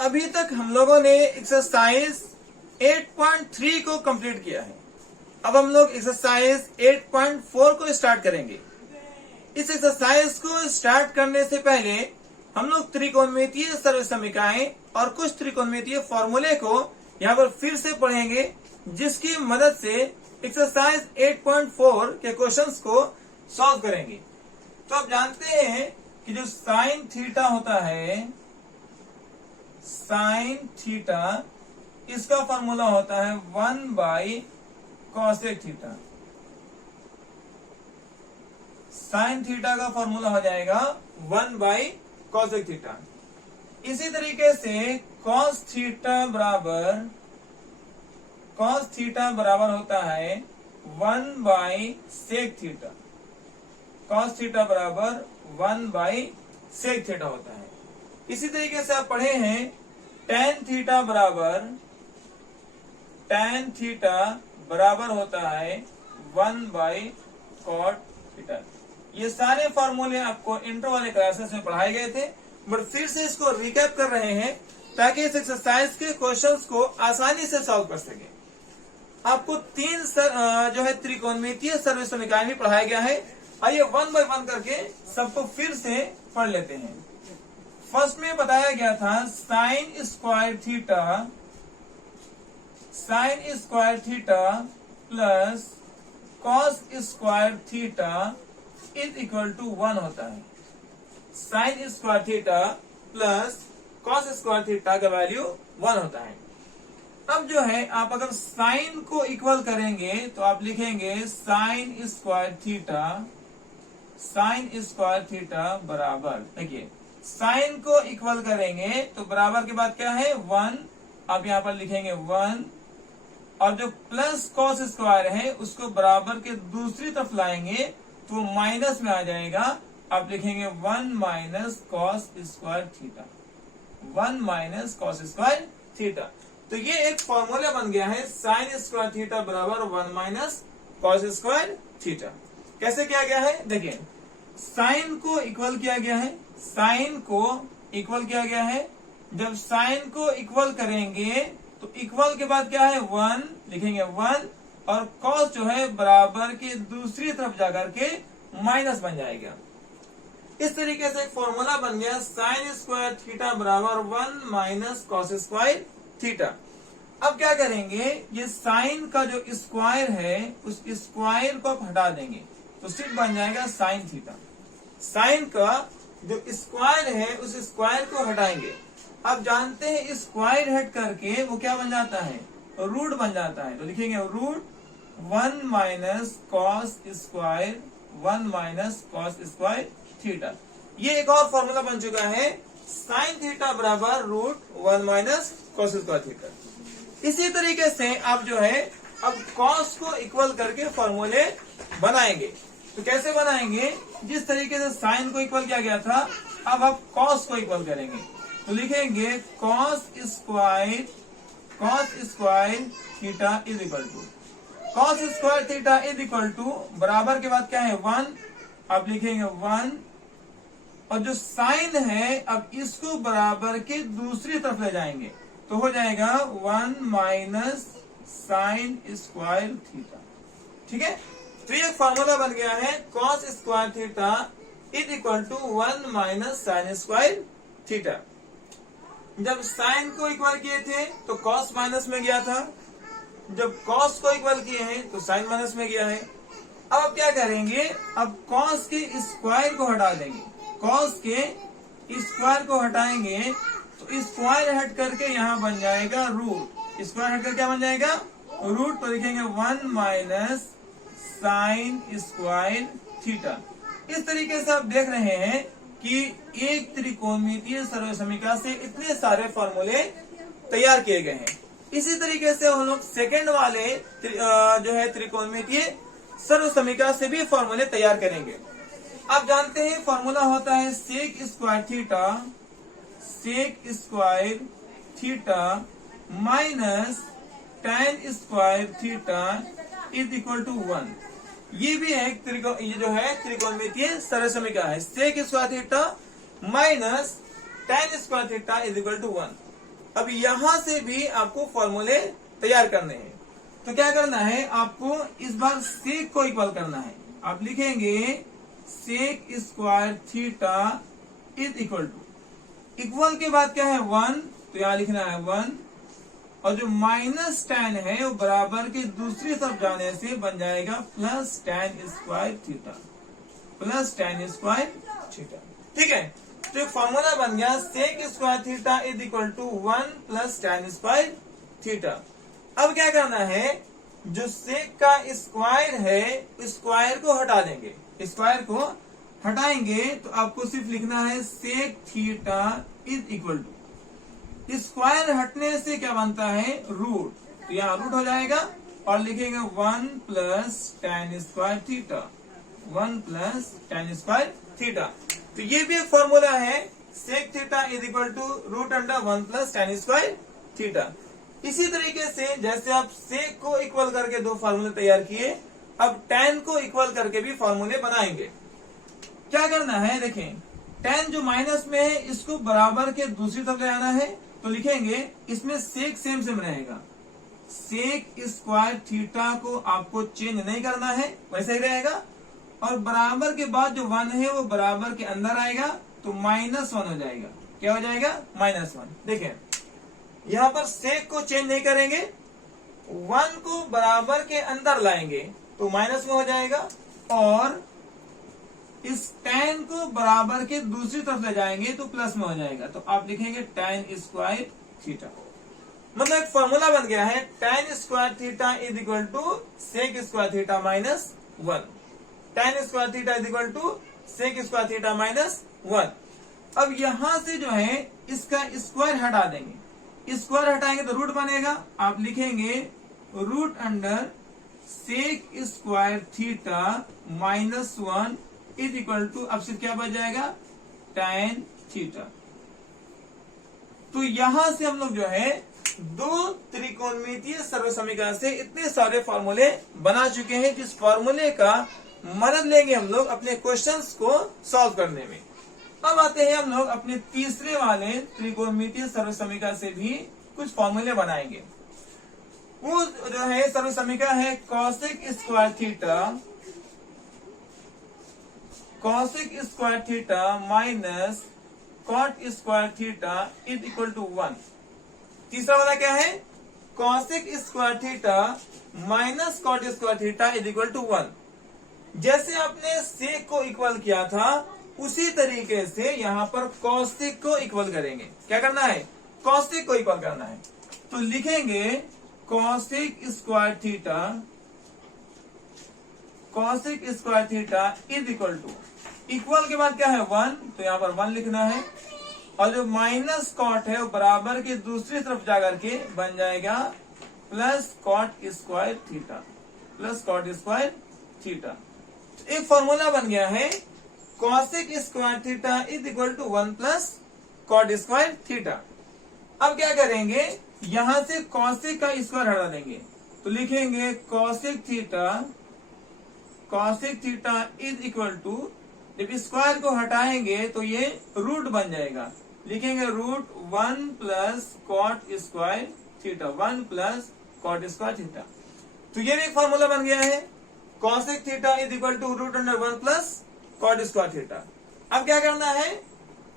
अभी तक हम लोगों ने एक्सरसाइज 8.3 को कंप्लीट किया है। अब हम लोग एक्सरसाइज 8.4 को स्टार्ट करेंगे। इस एक्सरसाइज को स्टार्ट करने से पहले हम लोग त्रिकोणमितीय सर्वसमीकरणें और कुछ त्रिकोणमितीय फॉर्मूले को यहाँ पर फिर से पढ़ेंगे, जिसकी मदद से एक्सरसाइज 8.4 के क्वेश्चंस को सॉल्व करेंगे। तो आप जानते हैं कि जो साइन थीटा होता है, साइन थीटा, इसका फॉर्मूला होता है 1/cosec थीटा। साइन थीटा का फॉर्मूला हो जाएगा 1/cosec थीटा। इसी तरीके से cos थीटा बराबर होता है 1/sec थीटा। cos थीटा बराबर 1/sec थीटा होता है। इसी तरीके से आप पढ़े हैं tan थीटा बराबर होता है 1/cot थीटा। ये सारे फॉर्मूले आपको इंट्रो वाले क्लासेस में पढ़ाए गए थे, बट फिर से इसको रिकैप कर रहे हैं ताकि इस एक्सरसाइज के क्वेश्चंस को आसानी से सॉल्व कर सके। आपको 3 जो है त्रिकोणमितीय सर्वसमीकरण भी पढ़ाया गया है। आइए 1 बाय 1 करके सबको फिर से पढ़ लेते हैं। फर्स्ट में बताया गया था sine square theta plus cos square theta is equal to 1 होता है। Sine square theta plus cos square theta का वैल्यू 1 होता है। अब जो है आप अगर साइन को इक्वल करेंगे तो आप लिखेंगे साइन स्क्वायर थीटा बराबर, देखिए साइन को इक्वल करेंगे तो बराबर के बाद क्या है 1, आप यहाँ पर लिखेंगे 1, और जो प्लस कॉस स्क्वायर है उसको बराबर के दूसरी तरफ लाएंगे तो वो माइनस में आ जाएगा। आप लिखेंगे 1 minus cos square theta, 1 minus cos square theta. तो ये एक फॉर्मूला बन गया है साइन स्क्वायर थीटा बराबर 1 माइनस कॉस स्क्वायर थीटा। कैसे किया गया है, देखिए साइन को इक्वल किया गया है, साइन को इक्वल किया गया है। जब साइन को इक्वल करेंगे तो इक्वल के बाद क्या है 1 लिखेंगे 1, और कॉस जो है बराबर के दूसरी तरफ जाकर के माइनस बन जाएगा। इस तरीके से एक फॉर्मूला बन गया साइन स्क्वायर थीटा बराबर 1 माइनस कॉस स्क्वायर थीटा। अब क्या करेंगे, ये साइन का जो स्क्वायर है उस स्क्वायर को आप हटा देंगे तो सिर्फ बन जाएगा साइन थीटा। साइन का जो स्क्वायर है उस स्क्वायर को हटाएंगे। आप जानते हैं स्क्वायर हट करके वो क्या बन जाता है, रूट बन जाता है। तो लिखेंगे root 1 minus cos square 1 minus cos square theta. ये एक और फॉर्मूला बन चुका है साइन थीटा बराबर root 1 minus cos square theta. इसी तरीके से आप जो है अब कॉस को इक्वल करके फॉर्मूले बनाएंगे। तो कैसे बनाएंगे, जिस तरीके से साइन को इक्वल किया गया था अब आप कॉस को इक्वल करेंगे। तो लिखेंगे cos square theta is equal to, cos square theta is equal to बराबर के बाद क्या है 1, आप लिखेंगे 1, और जो साइन है अब इसको बराबर के दूसरी तरफ ले जाएंगे तो हो जाएगा 1 माइनस साइन स्क्वायर थीटा। ठीक है, तो ये फॉर्मूला बन गया है cos square theta is equal to 1 minus sine square theta. जब साइन को इक्वल किए थे तो कॉस माइनस में गया था, जब कॉस को इक्वल किए हैं तो साइन माइनस में गया है। अब आप क्या करेंगे, अब कॉस के स्क्वायर को हटा देंगे, कॉस के स्क्वायर को हटाएंगे तो स्क्वायर हट करके यहाँ बन जाएगा रूट, स्क्वायर हट कर क्या बन जाएगा रूट। तो लिखेंगे 1 माइनस साइन स्क्वायर थीटा। इस तरीके से आप देख रहे हैं कि एक त्रिकोणमितीय सर्वसमीकरण से इतने सारे फॉर्मूले तैयार किए गए हैं। इसी तरीके से हम लोग सेकेंड वाले जो है त्रिकोणमितीय सर्वसमीकरण से भी फॉर्मूले तैयार करेंगे। आप जानते हैं फॉर्मूला होता है sec square theta minus tan square theta is equal to 1। ये भी एक ये जो है त्रिकोणमितीय सर्वसमीकरण है। Sec square theta minus tan square theta is equal to 1। अब यहां से भी आपको फॉर्मूले तैयार करने हैं। तो क्या करना है, आपको इस बार सेक को इक्वल करना है। आप लिखेंगे sec square theta is equal to, equal के बाद क्या है 1, तो यहां लिखना है 1, और जो माइनस टेन है वो बराबर के दूसरी तरफ जाने से बन जाएगा plus tan square theta, plus tan square theta. ठीक है, तो एक फॉर्मूला बन गया sec square theta is equal to 1 plus tan square theta. अब क्या करना है, जो सेक का स्क्वायर है स्क्वायर को हटा देंगे, स्क्वायर को हटाएंगे तो आपको सिर्फ लिखना है sec theta is equal to, square हटने से क्या बनता है रूट, तो यहाँ रूट हो जाएगा और लिखेंगे 1 plus tan square theta, 1 plus tan square theta. तो ये भी एक फॉर्मूला है sec theta is equal to root under 1 plus tan square theta. इसी तरीके से जैसे आप सेक को इक्वल करके दो फॉर्मूले तैयार किए, अब टेन को इक्वल करके भी फॉर्मूले बनाएंगे। क्या करना है, देखें टेन जो माइनस में है इसको बराबर के दूसरी तरफ ले आना है, तो लिखेंगे इसमें सेक सेम सेम रहेगा, सेक स्क्वायर थीटा को आपको चेंज नहीं करना है, वैसे ही रहेगा, और बराबर के बाद जो 1 है वो बराबर के अंदर आएगा तो -1 हो जाएगा। क्या हो जाएगा, -1। देखें यहां पर सेक को चेंज नहीं करेंगे, 1 को बराबर के अंदर लाएंगे तो माइनस में हो जाएगा, और इस tan को बराबर के दूसरी तरफ ले जाएंगे तो प्लस में हो जाएगा। तो आप लिखेंगे tan स्क्वायर थीटा, मतलब एक फॉर्मूला बन गया है tan square theta is equal to sec square theta -1, tan square theta is equal to sec square theta -1। अब यहां से जो है इसका स्क्वायर हटा देंगे, स्क्वायर हटाएंगे तो रूट बनेगा, आप लिखेंगे root under sec square theta -1 is equal to, अब सिर्फ क्या बच जाएगा tan थीटा। तो यहां से हम लोग जो है दो त्रिकोणमितीय सर्वसमीकरण से इतने सारे फॉर्मूले बना चुके हैं, जिस फॉर्मूले का मदद लेंगे हम लोग अपने क्वेश्चंस को सॉल्व करने में। अब आते हैं हम लोग अपने तीसरे वाले त्रिकोणमितीय सर्वसमीकरण से भी कुछ फॉर्मूले बनाएंगे। वो जो है सर्वसमीकरण है cosec square theta, cosec square theta minus cot square theta is equal to 1। तीसरा वाला क्या है, cosec square theta minus cot square theta is equal to 1। जैसे आपने सेक को इक्वल किया था उसी तरीके से यहाँ पर कॉसेक को इक्वल करेंगे। क्या करना है, कॉसेक को इक्वल करना है, तो लिखेंगे cosec square theta, cosec square theta is equal to, equal के बाद क्या है 1, तो यहाँ पर 1 लिखना है, और जो माइनस कॉट है वो बराबर की दूसरी तरफ जाकर के बन जाएगा plus cot square theta, plus cot square theta. एक फॉर्मूला बन गया है cosec square theta is equal to 1 plus cot square theta. अब क्या करेंगे, यहां से कॉसेक का स्क्वायर हटा देंगे, तो लिखेंगे cosec theta is equal to, जब स्क्वायर को हटाएंगे तो ये रूट बन जाएगा, लिखेंगे root 1 plus cot square theta, 1 plus cot square theta. तो ये भी एक फॉर्मूला बन गया है cosec theta is equal to root under 1 plus cot square theta. अब क्या करना है,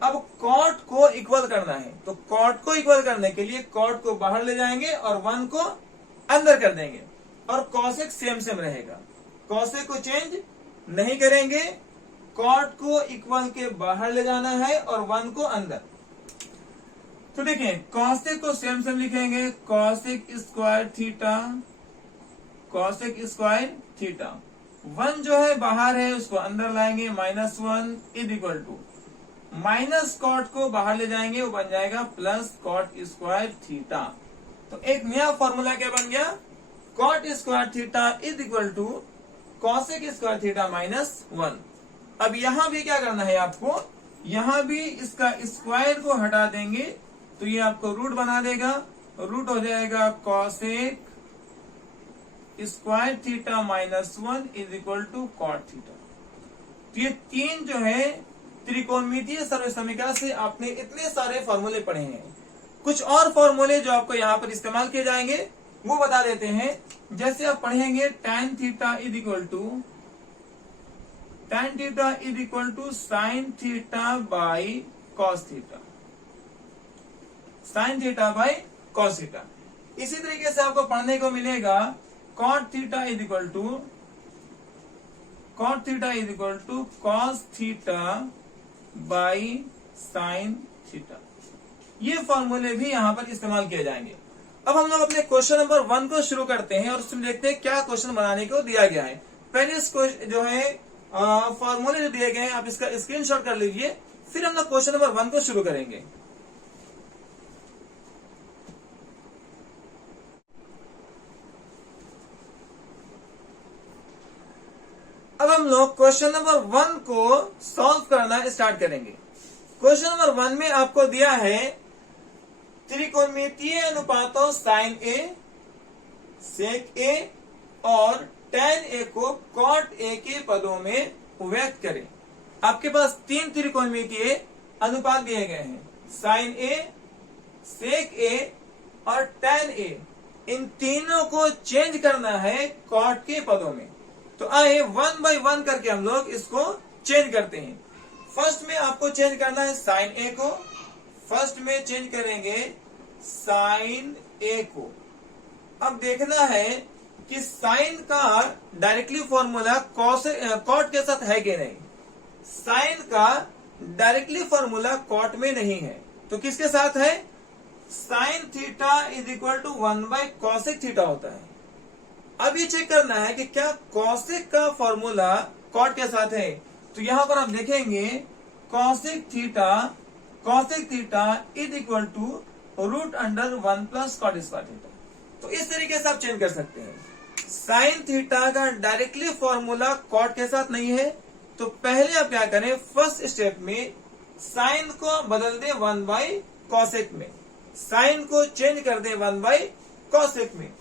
अब कॉट को इक्वल करना है, तो कॉट को इक्वल करने के लिए कॉट को बाहर ले जाएंगे और 1 को अंदर कर देंगे, और कॉसेक सेम सेम रहेगा, कॉसेक को चेंज नहीं करेंगे, कॉट को इक्वल के बाहर ले जाना है और 1 को अंदर। तो देखिए कॉसेक को सेम सेम लिखेंगे, cosec square theta, cosec square theta, 1 जो है बाहर है उसको अंदर लाएंगे, -1 is equal to, minus cot को बाहर ले जाएंगे वो बन जाएगा प्लस कॉट स्क्वायर थीटा। तो एक नया फॉर्मूला क्या बन गया, cot square theta is equal to cosec square theta -1। अब यहां भी क्या करना है आपको, यहां भी इसका स्क्वायर को हटा देंगे तो ये आपको रूट बना देगा, रूट हो जाएगा cosec square theta -1 is equal to cot theta. तो ये तीन जो है त्रिकोणमितीय सर्वसमीकरण से आपने इतने सारे फॉर्मूले पढ़े हैं। कुछ और फॉर्मूले जो आपको यहाँ पर इस्तेमाल किए जाएंगे वो बता देते हैं। जैसे आप पढ़ेंगे tan theta is equal to sine theta by cos theta, sine theta by cos theta. इसी तरीके से आपको पढ़ने को मिलेगा cot theta is equal to cos theta by sine theta. ये फॉर्मूले भी यहां पर इस्तेमाल किए जाएंगे। अब हम लोग अपने क्वेश्चन नंबर 1 को शुरू करते हैं और उसमें देखते हैं क्या क्वेश्चन बनाने को दिया गया है। पहले इस जो है फॉर्मूले जो दिए गए हैं आप इसका स्क्रीनशॉट कर लीजिए, फिर हम लोग क्वेश्चन नंबर 1 को शुरू करेंगे। अब हम लोग क्वेश्चन नंबर 1 को सॉल्व करना स्टार्ट करेंगे। क्वेश्चन नंबर 1 में आपको दिया है त्रिकोणमितीय अनुपातों साइन ए, सेक ए और tan ए को cot ए के पदों में व्यक्त करें। आपके पास 3 त्रिकोणमितीय अनुपात दिए गए हैं, साइन ए, सेक ए और tan ए। इन तीनों को चेंज करना है cot के पदों में। तो आइए 1 बाय 1 करके हम लोग इसको चेंज करते हैं। फर्स्ट में आपको चेंज करना है साइन ए को, फर्स्ट में चेंज करेंगे साइन ए को। अब देखना है कि साइन का डायरेक्टली फॉर्मूला कॉट के साथ है कि नहीं। साइन का डायरेक्टली फॉर्मूला कॉट में नहीं है तो किसके साथ है, sine theta is equal to 1 by cosec theta होता है। अब ये चेक करना है कि क्या कॉसेक का फॉर्मूला कॉट के साथ है। तो यहां पर आप देखेंगे cosec theta is equal to root under 1 plus cot square theta. तो इस तरीके से आप चेंज कर सकते हैं। साइन थीटा का डायरेक्टली फॉर्मूला कॉट के साथ नहीं है तो पहले आप क्या करें, फर्स्ट स्टेप में साइन को बदल दें 1 बाय कॉसेक में, साइन को चेंज कर दें 1 बाय कॉसेक में,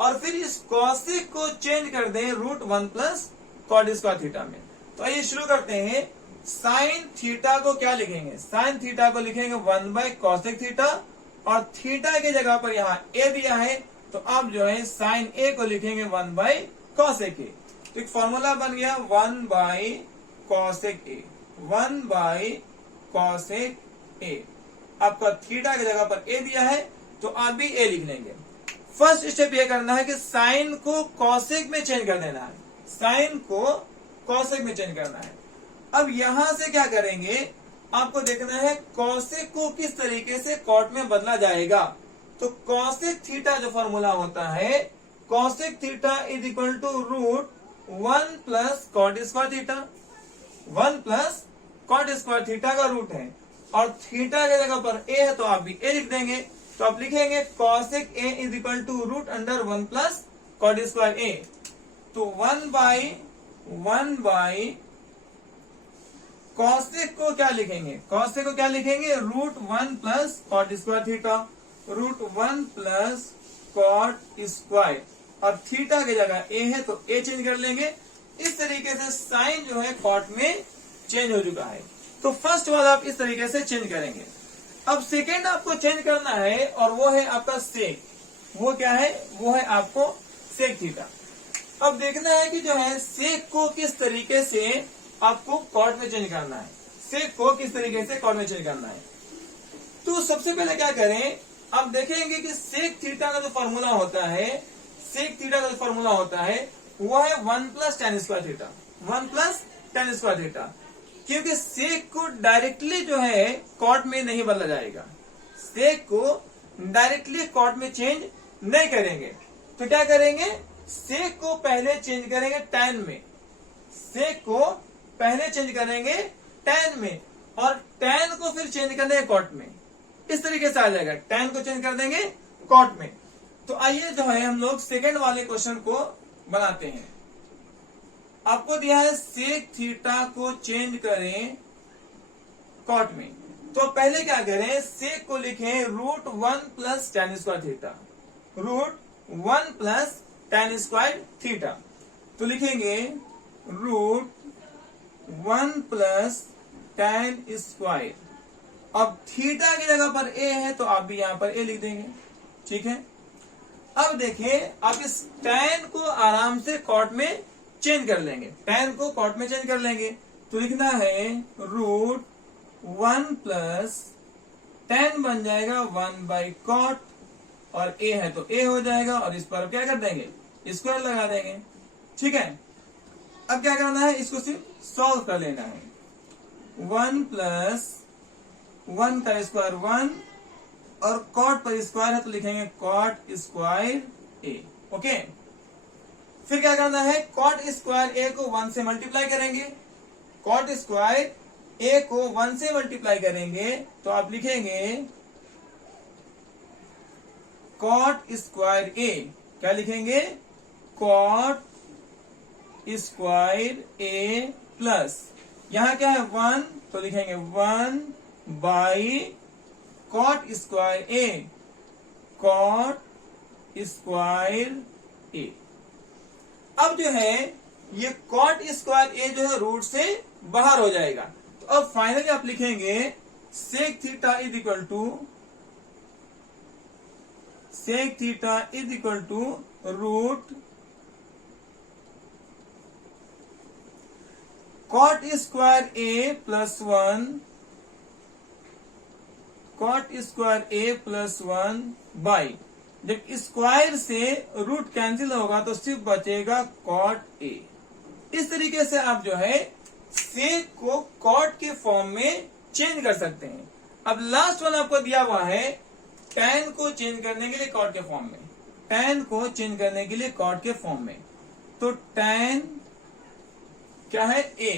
और फिर इस कॉसेक को चेंज कर दें root 1 plus cot square theta में। तो आइए शुरू करते हैं। साइन थीटा को क्या लिखेंगे, साइन थीटा को लिखेंगे 1 बाय कॉसेक थीटा और थीटा की जगह पर यहाँ ए दिया है तो अब जो है साइन ए को लिखेंगे 1 बाय कॉसेक ए। तो एक फॉर्मूला बन गया 1 by cosec A, 1 by cosec ए। आपका थीटा की जगह पर ए दिया है तो आप भी ए लिख लेंगे। फर्स्ट स्टेप ये करना है कि साइन को कॉसेक में चेंज कर देना है, साइन को कॉसेक में चेंज करना है। अब यहां से क्या करेंगे, आपको देखना है कॉसेक को किस तरीके से कॉट में बदला जाएगा। तो कॉसेक थीटा जो फॉर्मूला होता है, cosec theta is equal to root 1 plus cot square theta, 1 plus cot square theta का रूट है और थीटा की जगह पर ए है तो आप भी ए लिख देंगे। तो आप लिखेंगे cosec A is equal to root under 1 plus cot square A. तो 1 बाई कॉसेक को क्या लिखेंगे, कॉसेक को क्या लिखेंगे root 1 plus cot square theta, root 1 plus cot square और थीटा की जगह ए है तो ए चेंज कर लेंगे। इस तरीके से साइन जो है कॉट में चेंज हो चुका है। तो फर्स्ट वाला आप इस तरीके से चेंज करेंगे। अब सेकेंड आपको चेंज करना है और वो है आपका सेक। वो क्या है, वो है आपको सेक थीटा। अब देखना है कि जो है सेक को किस तरीके से आपको कॉट में चेंज करना है, सेक को किस तरीके से कॉट में चेंज करना है। तो सबसे पहले क्या करें, आप देखेंगे कि सेक थीटा का जो फॉर्मूला होता है, सेक थीटा का जो फॉर्मूला होता है वो है 1 plus tan square theta, 1 plus tan square theta. क्योंकि सेक को डायरेक्टली जो है कॉट में नहीं बदला जाएगा, सेक को डायरेक्टली कॉट में चेंज नहीं करेंगे। तो क्या करेंगे, सेक को पहले चेंज करेंगे tan में, सेक को पहले चेंज करेंगे tan में और tan को फिर चेंज कर देंगे कॉट में। इस तरीके से आ जाएगा, tan को चेंज कर देंगे कॉट में। तो आइए जो है हम लोग सेकेंड वाले क्वेश्चन को बनाते हैं। आपको दिया है सेक थीटा को चेंज करें कॉट में। तो पहले क्या करें, सेक को लिखें root 1 plus tan square theta, root 1 plus tan square theta. तो लिखेंगे रूट 1 प्लस tan स्क्वायर अब थीटा की जगह पर ए है तो आप भी यहां पर ए लिख देंगे, ठीक है। अब देखें, आप इस tan को आराम से कॉट में चेंज कर लेंगे, tan को कॉट में चेंज कर लेंगे, तो लिखना है √1 प्लस tan बन जाएगा 1/cot, और a है तो a हो जाएगा, और इस पर क्या कर देंगे, स्क्वायर लगा देंगे, ठीक है। अब क्या करना है, इसको सिर्फ सॉल्व कर लेना है। 1 प्लस 1 का स्क्वायर 1, और कॉट पर स्क्वायर है तो लिखेंगे कॉट स्क्वायर a, ओके। फिर क्या करना है, कॉट स्क्वायर a को 1 से मल्टीप्लाई करेंगे, कॉट स्क्वायर a को 1 से मल्टीप्लाई करेंगे तो आप लिखेंगे कॉट स्क्वायर a, क्या लिखेंगे, कॉट स्क्वायर a प्लस यहां क्या है 1, तो लिखेंगे 1 by cot square a, cot square a। अब जो है ये कॉट स्क्वायर a जो है रूट से बाहर हो जाएगा, तो अब फाइनली आप लिखेंगे sec theta is equal to root cot square a plus 1, cot square a plus 1 by, जब स्क्वायर से रूट कैंसिल होगा तो सिर्फ बचेगा कॉट a। इस तरीके से आप जो है सेक को कॉट के फॉर्म में चेंज कर सकते हैं। अब लास्ट वन आपको दिया हुआ है tan को चेंज करने के लिए कॉट के फॉर्म में, tan को चेंज करने के लिए कॉट के फॉर्म में, तो tan क्या है a,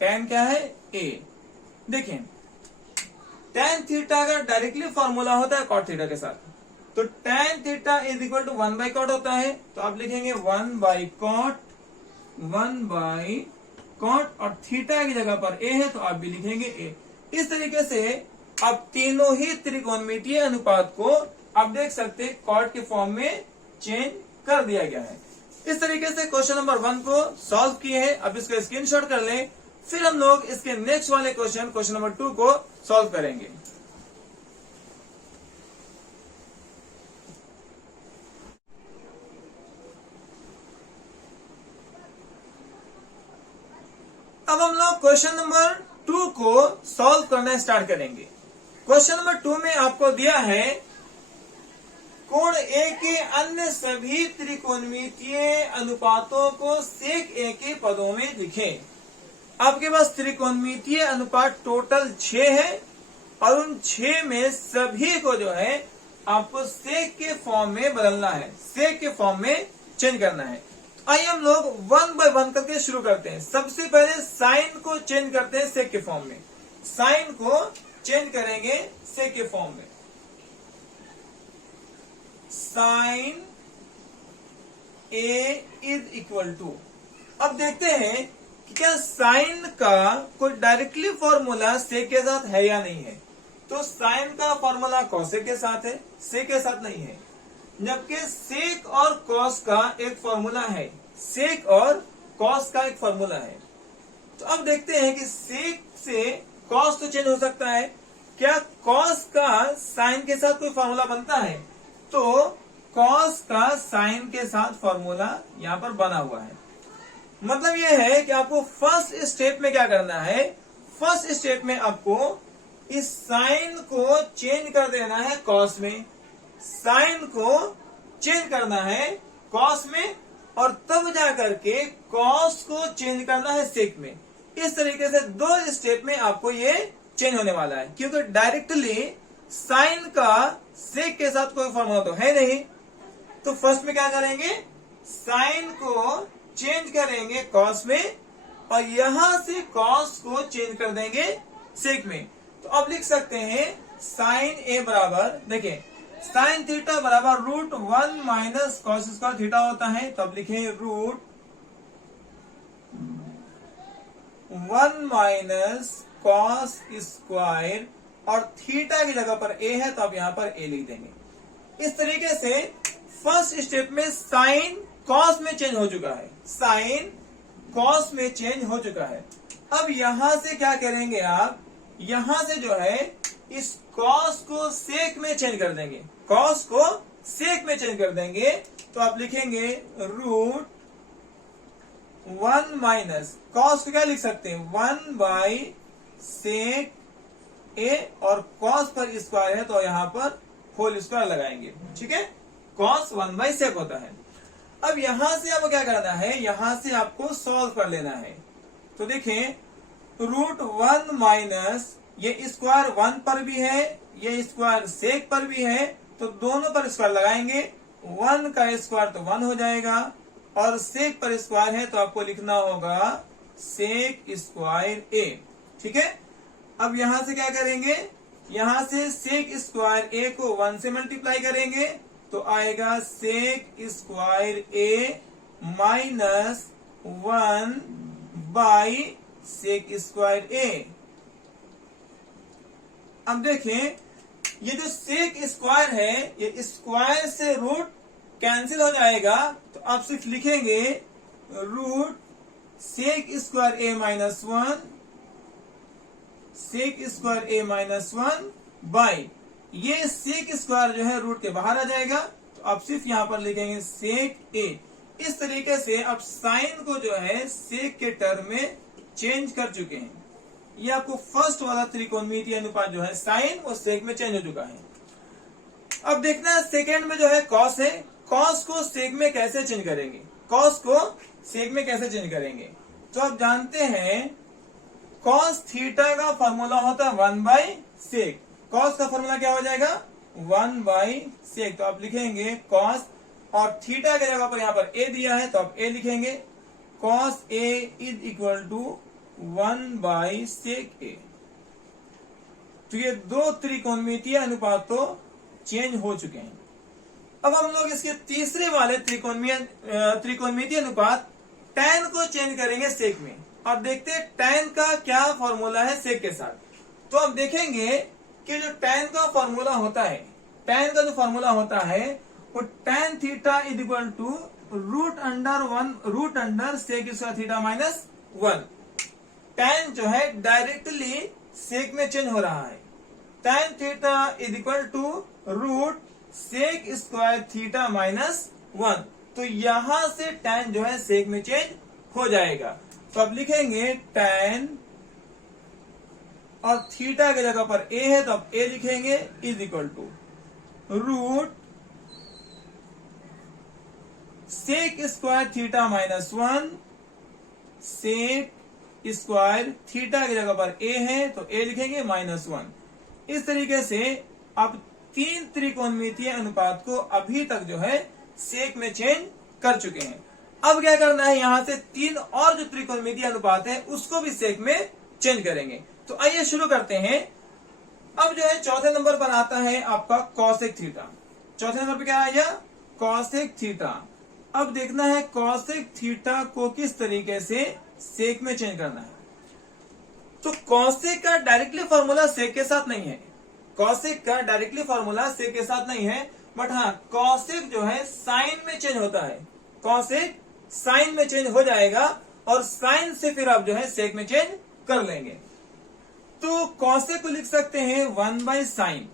tan क्या है a। देखें tan थीटा का डायरेक्टली फॉर्मूला होता है कॉट थीटा के साथ, तो tan theta is equal to 1/cot होता है, तो आप लिखेंगे 1/cot, 1/cot, और थीटा की जगह पर a है तो आप भी लिखेंगे a। इस तरीके से आप तीनों ही त्रिकोणमितीय अनुपात को आप देख सकते हैं कॉट के फॉर्म में चेंज कर दिया गया है। इस तरीके से क्वेश्चन नंबर 1 को सॉल्व किए हैं। अब इसका स्क्रीनशॉट कर लें, फिर हम लोग इसके नेक्स्ट वाले क्वेश्चन नंबर 2 को सॉल्व करेंगे। अब हम लोग क्वेश्चन नंबर 2 को सॉल्व करना स्टार्ट करेंगे। क्वेश्चन नंबर 2 में आपको दिया है कोण ए के अन्य सभी त्रिकोणमितीय अनुपातों को सेक ए के पदों में लिखें। आपके पास त्रिकोणमितीय अनुपात टोटल 6 है, और उन 6 में सभी को जो है आपको सेक के फॉर्म में बदलना है, सेक के फॉर्म में चेंज करना है। आइए हम लोग 1 बाय 1 करके शुरू करते हैं। सबसे पहले साइन को चेंज करते हैं सेक के फॉर्म में, साइन को चेंज करेंगे सेक के फॉर्म में। Sine a is equal to, अब देखते हैं कि क्या साइन का कोई डायरेक्टली फॉर्मूला सेक के साथ है या नहीं है। तो साइन का फॉर्मूला कोसेक के साथ है, सेक के साथ नहीं है, जबकि सेक और कॉस का एक फॉर्मूला है, सेक और कॉस का एक फॉर्मूला है। तो अब देखते हैं कि सेक से कॉस तो चेंज हो सकता है, क्या कॉस का साइन के साथ कोई फॉर्मूला बनता है। तो कॉस का साइन के साथ फॉर्मूला यहां पर बना हुआ है। मतलब यह है कि आपको फर्स्ट स्टेप में क्या करना है, फर्स्ट स्टेप में आपको इस साइन को चेंज कर देना है कॉस में, साइन को चेंज करना है कॉस में, और तब जाकर के कॉस को चेंज करना है सेक में। इस तरीके से 2 स्टेप में आपको ये चेंज होने वाला है, क्योंकि डायरेक्टली साइन का सेक के साथ कोई फॉर्मूला तो है नहीं। तो फर्स्ट में क्या करेंगे, साइन को चेंज करेंगे कॉस में, और यहां से कॉस को चेंज कर देंगे सेक में। तो अब लिख सकते हैं साइन ए बराबर, देखिए साइन थीटा बराबर √1 माइनस कॉस स्क्वायर थीटा होता है, तो अब लिखें √1 माइनस कॉस स्क्वायर, और थीटा की जगह पर ए है तो आप यहां पर ए लिख देंगे। इस तरीके से फर्स्ट स्टेप में साइन कॉस में चेंज हो चुका है, साइन कॉस में चेंज हो चुका है। अब यहां से क्या करेंगे आप, यहां से जो है इस कॉस को सेक में चेंज कर देंगे, कॉस को सेक में चेंज कर देंगे, तो आप लिखेंगे रूट 1 माइनस कॉस को क्या लिख सकते हैं 1 बाई सेक ए, और कॉस पर स्क्वायर है तो यहां पर होल स्क्वायर लगाएंगे। ठीक है, कॉस 1 बाई सेक होता है। अब यहां से आपको क्या करना है, यहां से आपको सॉल्व कर लेना है। तो देखें रूट 1 माइनस ये स्क्वायर 1 पर भी है, ये स्क्वायर सेक पर भी है, तो दोनों पर स्क्वायर लगाएंगे। 1 का स्क्वायर तो 1 हो जाएगा, और सेक पर स्क्वायर है तो आपको लिखना होगा सेक स्क्वायर ए। ठीक है, अब यहां से क्या करेंगे, यहां से सेक स्क्वायर ए को 1 से मल्टीप्लाई करेंगे तो आएगा sec square A minus 1 by sec square A. अब देखें ये जो सेक स्क्वायर है, ये स्क्वायर से रूट कैंसिल हो जाएगा, तो आप सिर्फ लिखेंगे root sec square A minus 1, sec square A minus 1 by ये सेक स्क्वायर जो है रूट के बाहर आ जाएगा, तो आप सिर्फ यहां पर लिखेंगे सेक ए। इस तरीके से आप साइन को जो है सेक के टर्म में चेंज कर चुके हैं। ये आपको फर्स्ट वाला त्रिकोणमितीय अनुपात जो है साइन और सेक में चेंज हो चुका है। अब देखना है सेकेंड में जो है कॉस है, कॉस को सेक में कैसे चेंज करेंगे, कॉस को सेक में कैसे चेंज करेंगे। तो आप जानते हैं कॉस थीटा का फॉर्मूला होता है 1 बाई सेक। कॉस का फॉर्मूला क्या हो जाएगा 1 बाई सेक। तो आप लिखेंगे कॉस, और थीटा की जगह पर यहां पर ए दिया है तो आप ए लिखेंगे, cos A is equal to 1 by sec A. तो ये दो त्रिकोणमितीय अनुपात तो चेंज हो चुके हैं। अब हम लोग इसके तीसरे वाले त्रिकोणमितीय अनुपात tan को चेंज करेंगे सेक में, और देखते हैं tan का क्या फॉर्मूला है सेक के साथ। तो अब देखेंगे कि जो tan का फॉर्मूला होता है, tan का जो फॉर्मूला होता है वो tan theta is equal to root under sec square theta minus 1। tan जो है डायरेक्टली सेक में चेंज हो रहा है, tan theta is equal to root sec square theta minus 1। तो यहां से tan जो है सेक में चेंज हो जाएगा। तो अब लिखेंगे tan, और थीटा की जगह पर a है तो अब a लिखेंगे is equal to root sec square theta minus 1, sec square theta की जगह पर a है तो a लिखेंगे माइनस 1। इस तरीके से अब तीन त्रिकोणमितीय अनुपात को अभी तक जो है सेक में चेंज कर चुके हैं। अब क्या करना है, यहां से तीन और जो त्रिकोणमितीय अनुपात है उसको भी सेक में चेंज करेंगे। तो आइए शुरू करते हैं। अब जो है चौथे नंबर पर आता है आपका कॉसेक थीटा। चौथे नंबर पर क्या आया कॉसेक थीटा। अब देखना है कॉसेक थीटा को किस तरीके से सेक में चेंज करना है। तो कॉसेक का डायरेक्टली फॉर्मूला सेक के साथ नहीं है, कॉसेक का डायरेक्टली फॉर्मूला सेक के साथ नहीं है, बट हाँ कॉसेक जो है साइन में चेंज होता है, कॉसेक साइन में चेंज हो जाएगा, और साइन से फिर आप जो है सेक में चेंज कर लेंगे। तो कॉसेक को लिख सकते हैं 1 बाई साइन।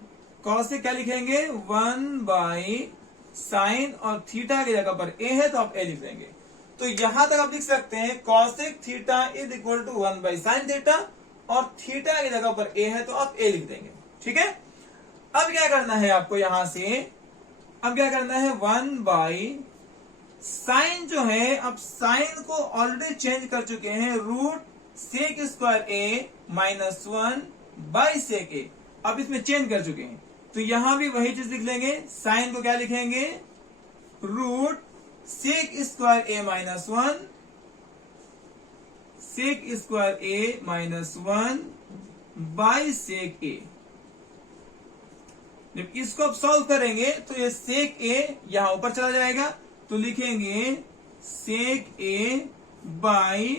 कॉसेक क्या लिखेंगे 1 बाई साइन, और थीटा की जगह पर ए है तो आप ए लिख देंगे। तो यहां तक आप लिख सकते हैं cosec theta is equal to 1 by sine theta, और थीटा की जगह पर ए है तो आप ए लिख देंगे। ठीक है, अब क्या करना है आपको, यहां से अब क्या करना है 1 बाई साइन जो है, अब साइन को ऑलरेडी चेंज कर चुके हैं, root sec square A minus 1 by sec A, अब इसमें चेंज कर चुके हैं। तो यहां भी वही चीज लिख लेंगे, साइन को क्या लिखेंगे root sec square A minus 1, sec square A minus 1 by sec A. जब इसको आप सॉल्व करेंगे तो ये सेक ए यहां ऊपर चला जाएगा, तो लिखेंगे sec A by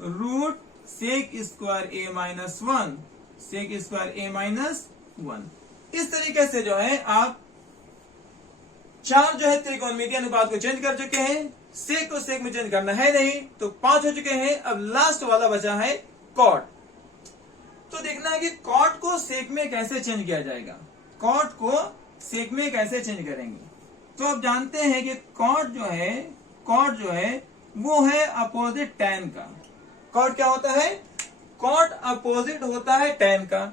root sec square A minus 1, sec square A minus 1। इस तरीके से जो है आप चार जो है त्रिकोणमितीय अनुपात को चेंज कर चुके हैं। सेक को सेक में चेंज करना है नहीं, तो 5 हो चुके हैं। अब लास्ट वाला बचा है कॉट। तो देखना है कि कॉट को सेक में कैसे चेंज किया जाएगा। कॉट को सेक में कैसे चेंज करेंगे? तो आप जानते हैं कि कॉट जो है वो है अपोजिट टैन का। कॉट क्या होता है? कॉट अपोजिट होता है टैन का।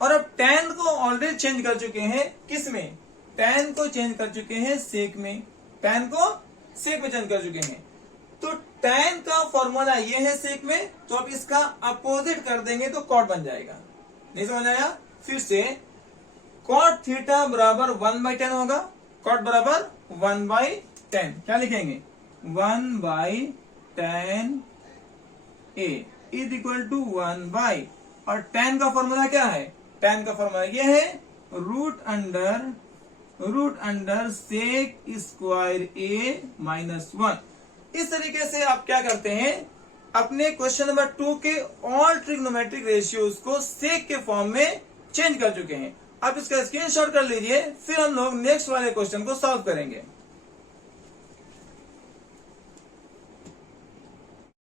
और अब टैन को ऑलरेडी चेंज कर चुके हैं किस में? टैन को चेंज कर चुके हैं सेक में। टैन को सेक में चेंज कर चुके हैं। तो टैन का फॉर्मूला ये है सेक में, तो अब इसका अपोजिट कर देंगे तो कॉट बन जाएगा। नहीं समझ आया? फिर से कॉट थीटा बराबर 1/10 होगा। कॉट बराबर 1/10। क्या लिखेंगे? 1/10 a इज इक्वल टू 1/, और टैन का फॉर्मूला क्या है? टैन का फॉर्मूला ये है root under sec square a -1। इस तरीके से आप क्या करते हैं, अपने क्वेश्चन नंबर 2 के ऑल ट्रिग्नोमेट्रिक रेशियोज को सेक के फॉर्म में चेंज कर चुके हैं। अब इसका स्क्रीनशॉट कर लीजिए, फिर हम लोग नेक्स्ट वाले क्वेश्चन को सॉल्व करेंगे।